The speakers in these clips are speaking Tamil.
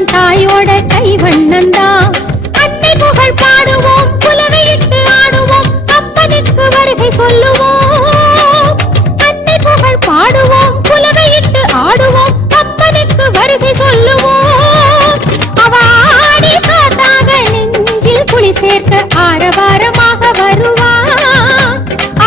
எல்லாம் தாயோட கைவண்ணந்தா. அன்னை புகழ் பாடுவோம், புலவையிட்டு ஆடுவோம், அப்பனுக்கு வருகை சொல்லுவோம். அன்னை புகழ் பாடுவோம், புலவையிட்டு ஆடுவோம், அப்பனுக்கு வருகை சொல்லுவோம். அவ ஆடி காத்தாக நெஞ்சில் குளி சேர்க்க ஆரவாரமாக வருவா.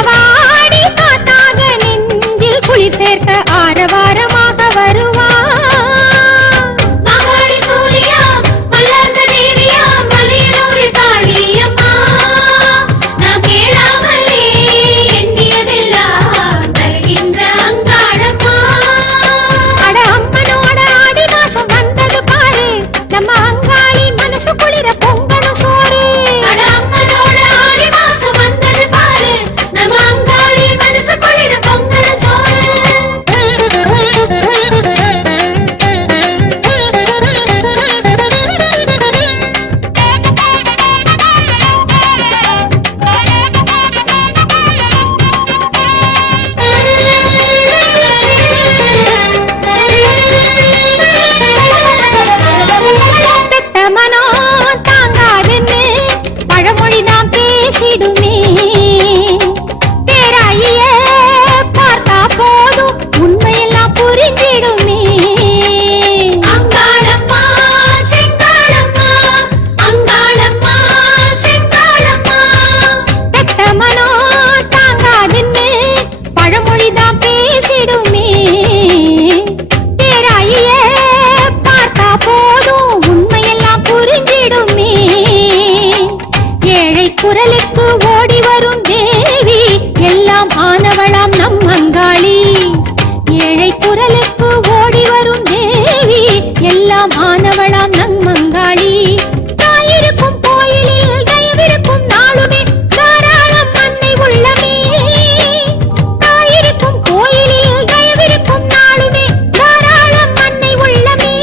அவ ஆடி காத்தாக நெஞ்சில் குளி சேர்க்க ஆரவாரமாக வருவா. குரலுக்கு ஓடி வரும் தேவி எல்லாம் ஆனவளாம் நம் அங்காளி. ஏழை குரலுக்கு ஓடி வரும் தேவி எல்லாம் ஆனவளாம் நம் அங்காளி. தாயிருக்கும் கோயிலில் தயவிருக்கும் நாளுமே தாராளம் அன்னை உள்ளமே. தாயிருக்கும் கோயிலில் தயவிருக்கும் நாளுமே தாராளம் அன்னை உள்ளமே.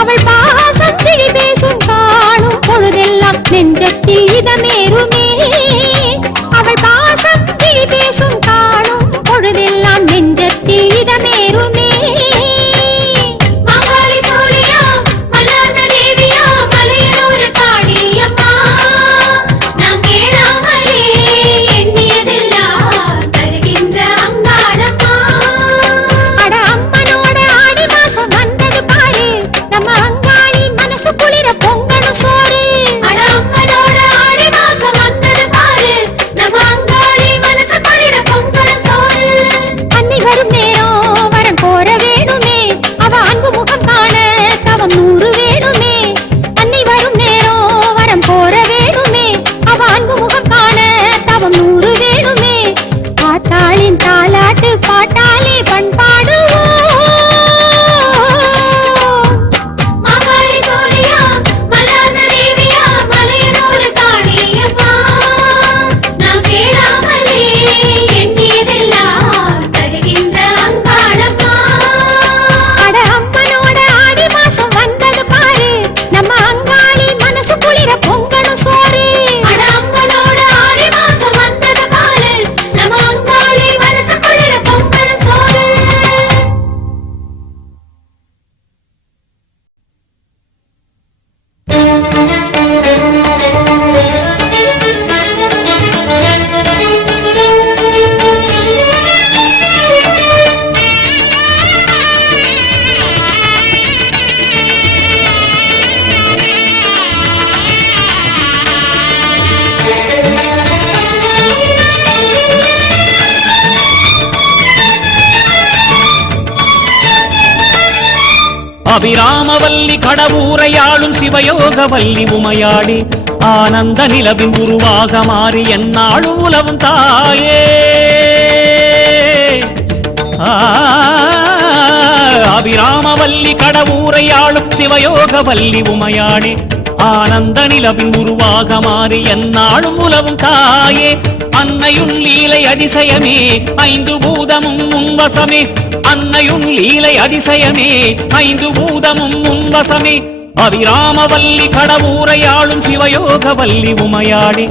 அவள் பாசம் கிழி பேசும் காணும் பொழுதெல்லாம் நெஞ்சத்தில் இதமேறுமே. அவள் பாசம் கிழி பேசும் காணும் பொழுதெல்லாம் நெஞ்சத்தில் இதமேறுமே. அபிராமவல்லி கடவுரையாளும் சிவயோகவல்லி உமையாளி ஆனந்த நிலவின் உருவாக மாறி என்னாலும் உலவும் தாயே. அபிராமவல்லி கடவுரையாளும் சிவயோகவல்லி உமையாளி ஆனந்த நிலவின் உருவாக மாறி என்னாலும் உலவும் தாயே. அன்னையுன் லீலை அதிசயமே ஐந்து பூதமும் உன்வசமே. அன்னையுன் லீலை அதிசயமே ஐந்து பூதமும் உன்வசமே. அபிராமவல்லி கடவுரையாளும் சிவயோகவல்லி உமையாளி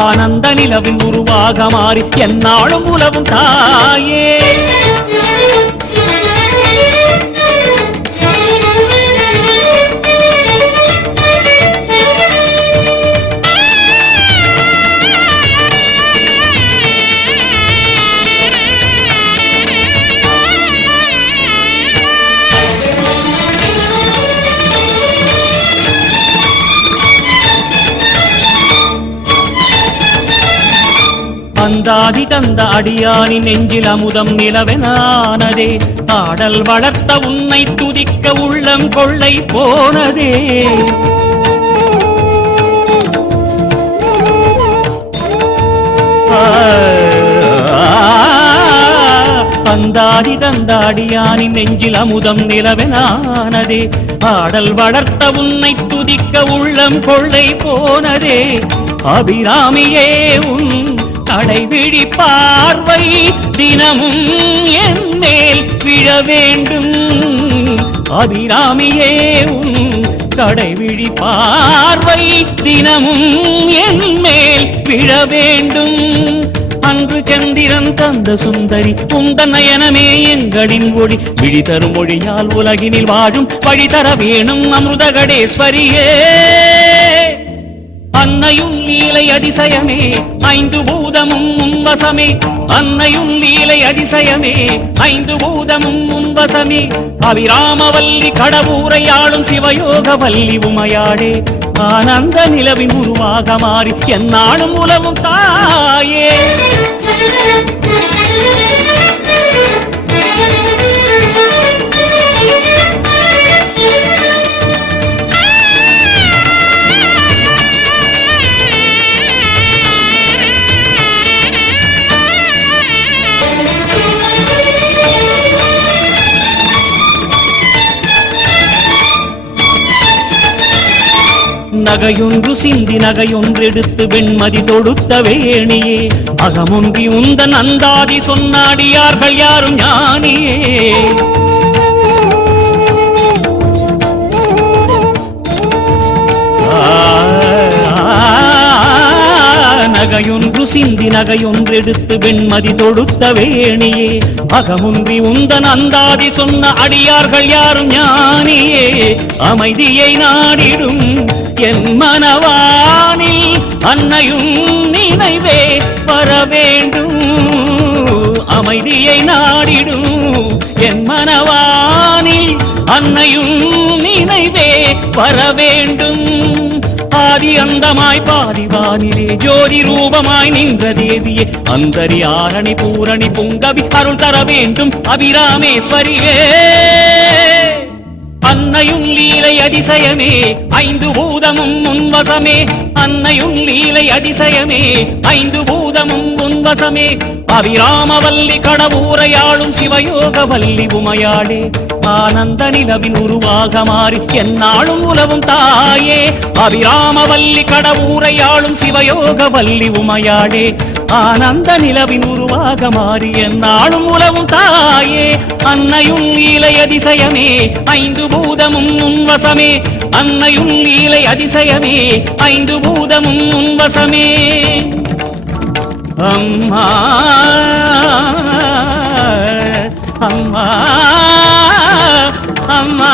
ஆனந்த நிலவின் உருவாக மாறி என்னாலும் உலவும் தாயே. அந்தாதி தந்த அடியானின் நெஞ்சில் அமுதம் நிலவெனானதே ஆடல் வளர்த்த உன்னை துதிக்க உள்ளம் கொள்ளை போனதே அந்தாதி தந்த அடியானின் நெஞ்சில் அமுதம் நிலவெனானதே ஆடல் வளர்த்த உன்னை துதிக்க உள்ளம் கொள்ளை போனதே அபிராமியே உன் கடைவிழி பார்வை தினமும் என் மேல் விழ வேண்டும் அபிராமியே உன் கடைவிழி பார்வை தினமும் என் மேல் விழ வேண்டும் அன்று சந்திரன் தந்த சுந்தரி உந்த நயனமே எங்களின் ஒளி விழி தரும் மொழியால் உலகினில் வாழும் வழி தர வேணும் அமிர்தகடேஸ்வரியே அன்னையும் லீலை அதிசயமே ஐந்து பூதமும் முன்வசமே அன்னையும் லீலை அதிசயமே ஐந்து பூதமும் முன்வசமே அபிராமவல்லி கடவுரை ஆளும் சிவயோகவல்லி உமையாடே ஆனந்த நிலவின் உருவாக மாறி எந்நாளும் உலவும் தாயே நகையொன்று சிந்தி நகையொன்றெடுத்து வெண்மதி தொடுத்த வேணியே அகமொன்றி உந்தன் அந்தாதி சொன்னாடியார்கள் யாரும் ஞானியே நகையொன்று சிந்தி நகையொன்றெடுத்து வெண்மதி தொடுத்த வேணியே அகமுன்றி உந்தன் அந்தாதி சொன்ன அடியார்கள் யாரும் ஞானியே அமைதியை நாடிடும் என் மனவானில் அன்னையும் நினைவே வர வேண்டும் அமைதியை நாடிடும் என் மனவானில் அன்னையும் நினைவே வர வேண்டும் ஆதி அந்தமாய் பாதிவானிலே ஜோதி ரூபமாய் நின்ற தேவியே அந்தரி ஆரணி பூரணி புங்கவி அருள் தர வேண்டும் அபிராமேஸ்வரியே அன்னையும் லீலை அதிசயமே ஐந்து பூதமும் முன்வசமே அன்னையும் லீலை அதிசயமே ஐந்து பூதமும் முன்வசமே அபிராமவல்லி கடவுரையாளும் சிவயோகவல்லி உமையாளே ஆனந்த நிலவின் உருவாக மாறி எந்நாளும் உலவும் தாயே அபிராமவல்லி கடவுரையாளும் சிவயோகவல்லி உமையாளே ஆனந்த நிலவின் உருவாக மாறி எந்நாளும் உலவும் தாயே அன்னையும் லீலை அதிசயமே ஐந்து பூதமும் முன்வசமே அன்னையும் லீலை அதிசயமே ஐந்து பூதமும் முன்வசமே அம்மா அம்மா அம்மா